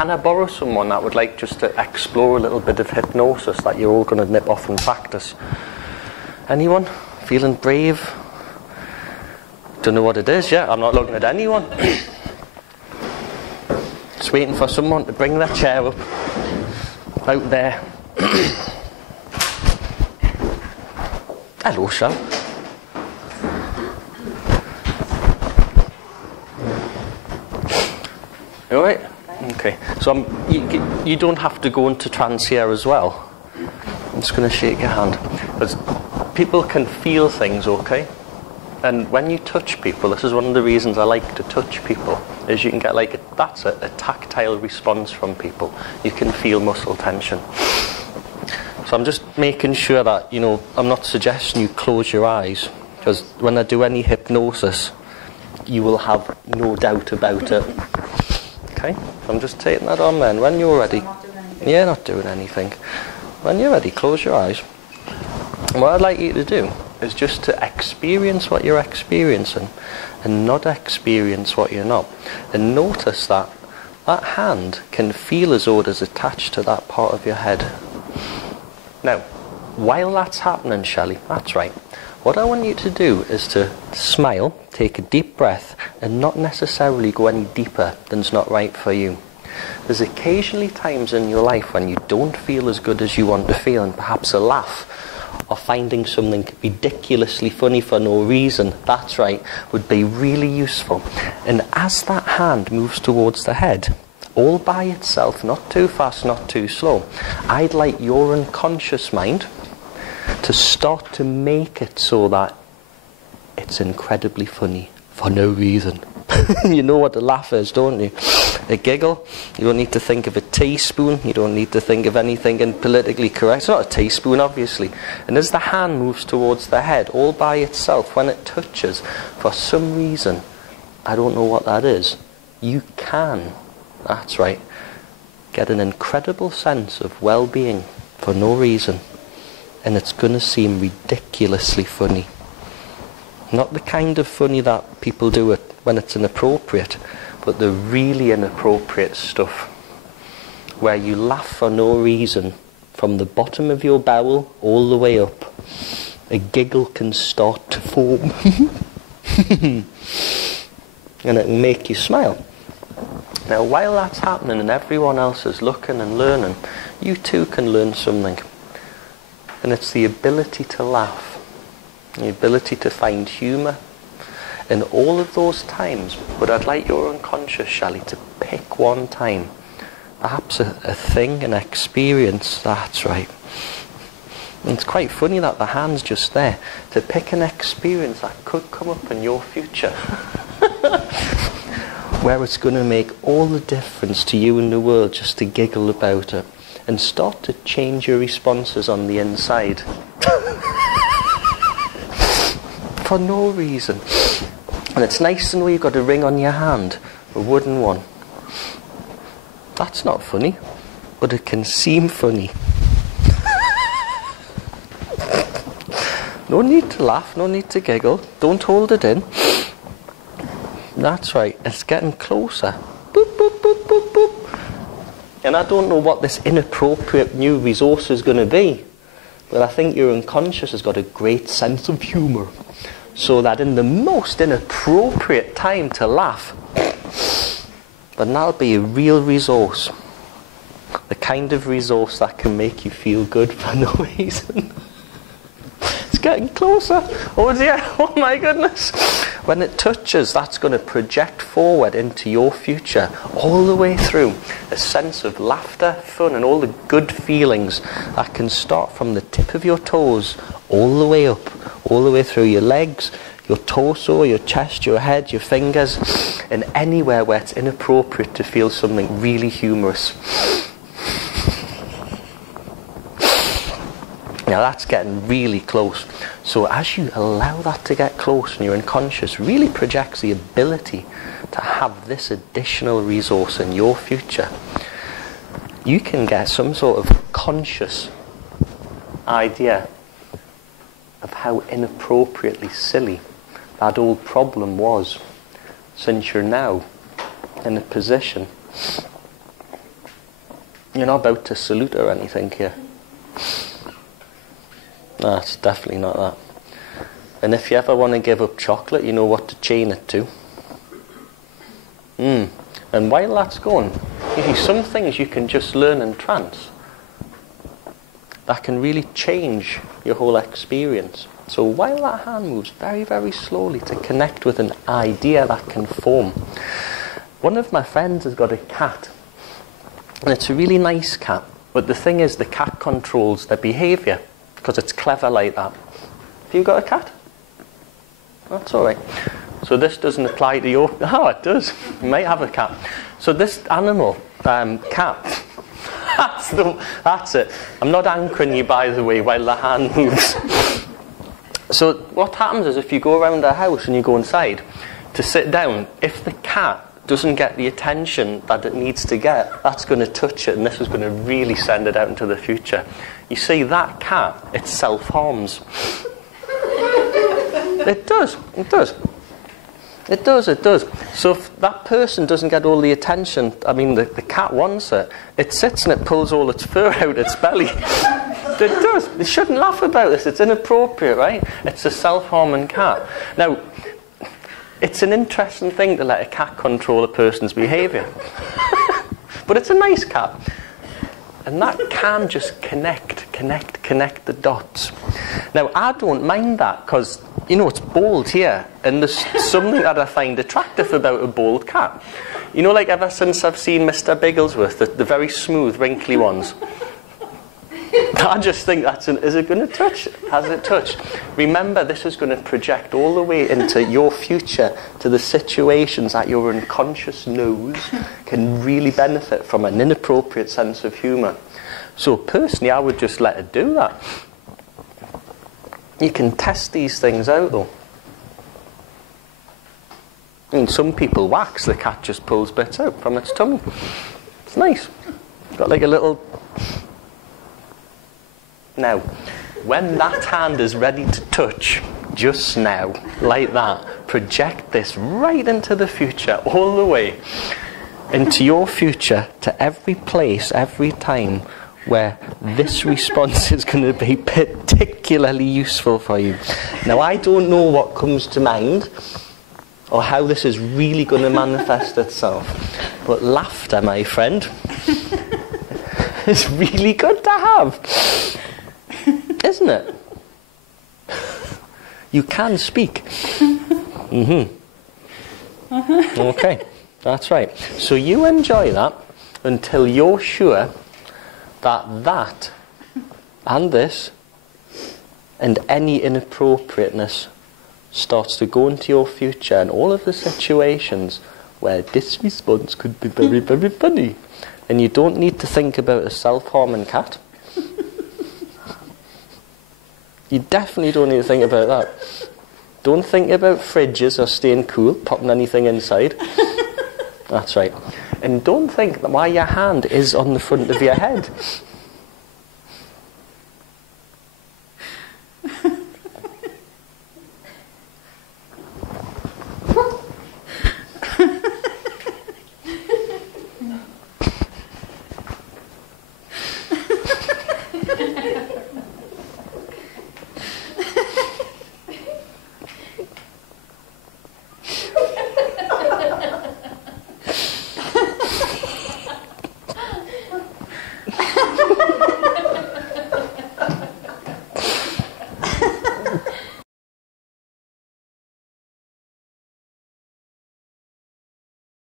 Can I borrow someone that would like just to explore a little bit of hypnosis that you're all going to nip off and practice? Anyone? Feeling brave? Don't know what it is yet. I'm not looking at anyone. Just waiting for someone to bring their chair up. Out there. Hello, Shell. You alright? Okay. So you don't have to go into trance here as well. I'm just going to shake your hand. Because people can feel things, okay? And when you touch people, this is one of the reasons I like to touch people, is you can get like, that's a tactile response from people. You can feel muscle tension. So I'm just making sure that, you know, I'm not suggesting you close your eyes, because when I do any hypnosis, you will have no doubt about it. Okay? So I'm just taking that on then. When you're ready. Yeah, not doing anything. When you're ready, close your eyes. And what I'd like you to do is just to experience what you're experiencing and not experience what you're not. And notice that that hand can feel as though it is attached to that part of your head. Now, while that's happening, Shelley, that's right. What I want you to do is to smile, take a deep breath, and not necessarily go any deeper than's not right for you. There's occasionally times in your life when you don't feel as good as you want to feel, and perhaps a laugh or finding something ridiculously funny for no reason, that's right, would be really useful. And as that hand moves towards the head, all by itself, not too fast, not too slow, I'd like your unconscious mind to start to make it so that it's incredibly funny for no reason. You know what a laugh is, don't you? A giggle. You don't need to think of a teaspoon. You don't need to think of anything in politically correct. It's not a teaspoon, obviously. And as the hand moves towards the head, all by itself, when it touches, for some reason, I don't know what that is, you can, that's right, get an incredible sense of well-being for no reason. And it's going to seem ridiculously funny. Not the kind of funny that people do it when it's inappropriate, but the really inappropriate stuff, where you laugh for no reason, from the bottom of your bowel all the way up. A giggle can start to form. And it can make you smile. Now, while that's happening and everyone else is looking and learning, you too can learn something. And it's the ability to laugh, the ability to find humour in all of those times. But I'd like your unconscious, Shelley, to pick one time, perhaps a thing, an experience, that's right. And it's quite funny that the hand's just there, to pick an experience that could come up in your future, where it's going to make all the difference to you in the world just to giggle about it. And start to change your responses on the inside. For no reason. And it's nice to know you've got a ring on your hand, a wooden one. That's not funny, but it can seem funny. No need to laugh, no need to giggle. Don't hold it in. That's right, it's getting closer. Boop, boop, boop, boop, boop. And I don't know what this inappropriate new resource is going to be, but I think your unconscious has got a great sense of humour, so that in the most inappropriate time to laugh, but that'll be a real resource, the kind of resource that can make you feel good for no reason. It's getting closer. Oh dear, oh my goodness. When it touches, that's going to project forward into your future, all the way through. A sense of laughter, fun, and all the good feelings that can start from the tip of your toes, all the way up, all the way through your legs, your torso, your chest, your head, your fingers, and anywhere where it's inappropriate to feel something really humorous. Now that's getting really close. So as you allow that to get close, and your unconscious really projects the ability to have this additional resource in your future, you can get some sort of conscious idea of how inappropriately silly that old problem was, since you're now in a position You're not about to salute or anything here. No, it's definitely not that. And if you ever want to give up chocolate, you know what to chain it to. And while that's going, you see, some things you can just learn in trance that can really change your whole experience. So while that hand moves very, very slowly to connect with an idea that can form. One of my friends has got a cat, and it's a really nice cat, but the thing is the cat controls their behaviour because it's clever like that. Have you got a cat? That's alright. So this doesn't apply to your... Oh, it does. You might have a cat. So this animal, cat, that's it. I'm not anchoring you, by the way, while the hand moves. So what happens is if you go around the house and you go inside to sit down, if the cat doesn't get the attention that it needs to get, that's going to touch it, and this is going to really send it out into the future. You see, that cat, it self-harms. It does. It does. It does, it does. So if that person doesn't get all the attention, I mean, the cat wants it, it sits and it pulls all its fur out its belly. It does. You shouldn't laugh about this. It's inappropriate, right? It's a self-harming cat. Now, it's an interesting thing to let a cat control a person's behaviour. But it's a nice cat. And that can just connect the dots. Now, I don't mind that because, you know, it's bald here. And there's something that I find attractive about a bald cat. You know, like ever since I've seen Mr. Bigglesworth, the very smooth, wrinkly ones. I just think is it going to touch? Has it touched? Remember, this is going to project all the way into your future, to the situations that your unconscious knows can really benefit from an inappropriate sense of humour. So personally, I would just let it do that. You can test these things out though. I mean, some people wax, the cat just pulls bits out from its tummy. It's nice. Got like a little... Now, when that hand is ready to touch, just now, like that, project this right into the future, all the way into your future, to every place, every time where this response is going to be particularly useful for you. Now, I don't know what comes to mind or how this is really going to manifest itself, but laughter, my friend, is really good to have. Isn't it? You can speak. Okay, that's right. So you enjoy that until you're sure that and this and any inappropriateness starts to go into your future, and all of the situations where this response could be very, very funny. And you don't need to think about a self-harming cat. You definitely don't need to think about that. Don't think about fridges or staying cool, popping anything inside. That's right. And don't think that why your hand is on the front of your head.